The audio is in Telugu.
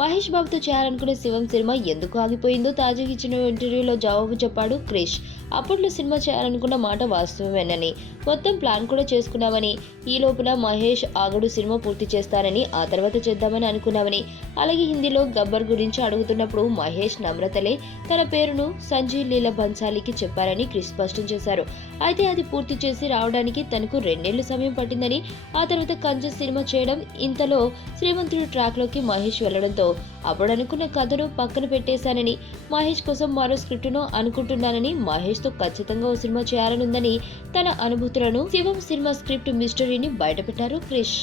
మహేష్ బాబుతో చేయాలనుకునే శివం సినిమా ఎందుకు ఆగిపోయిందో తాజాగా ఇచ్చిన ఇంటర్వ్యూలో జవాబు చెప్పాడు క్రిష్. అప్పట్లో సినిమా చేయాలనుకున్న మాట వాస్తవమేనని, మొత్తం ప్లాన్ కూడా చేసుకున్నామని, ఈ లోపున మహేష్ ఆగడు సినిమా పూర్తి చేస్తానని, ఆ తర్వాత చేద్దామని అనుకున్నామని, అలాగే హిందీలో గబ్బర్ గురించి అడుగుతున్నప్పుడు మహేష్ నమ్రతలే తన పేరును సంజయ్ లీలా బన్సాలీకి చెప్పారని క్రిష్ స్పష్టం చేశారు. అయితే అది పూర్తి చేసి రావడానికి తనకు 2 ఏళ్ల సమయం పట్టిందని, ఆ తర్వాత కంజన్ సినిమా చేయడం, ఇంతలో శ్రీమంతుడు ట్రాక్ లోకి మహేష్ వెళ్లడంతో అప్పుడు అనుకున్న కథను పక్కన పెట్టేశానని, మహేష్ కోసం మరో స్క్రిప్టును అనుకుంటున్నానని, మహేష్ తో ఖచ్చితంగా ఓ సినిమా చేయాలనుందని తన అనుభూతులను శివం సినిమా స్క్రిప్ట్ మిస్టరీని బయటపెట్టారు క్రిష్.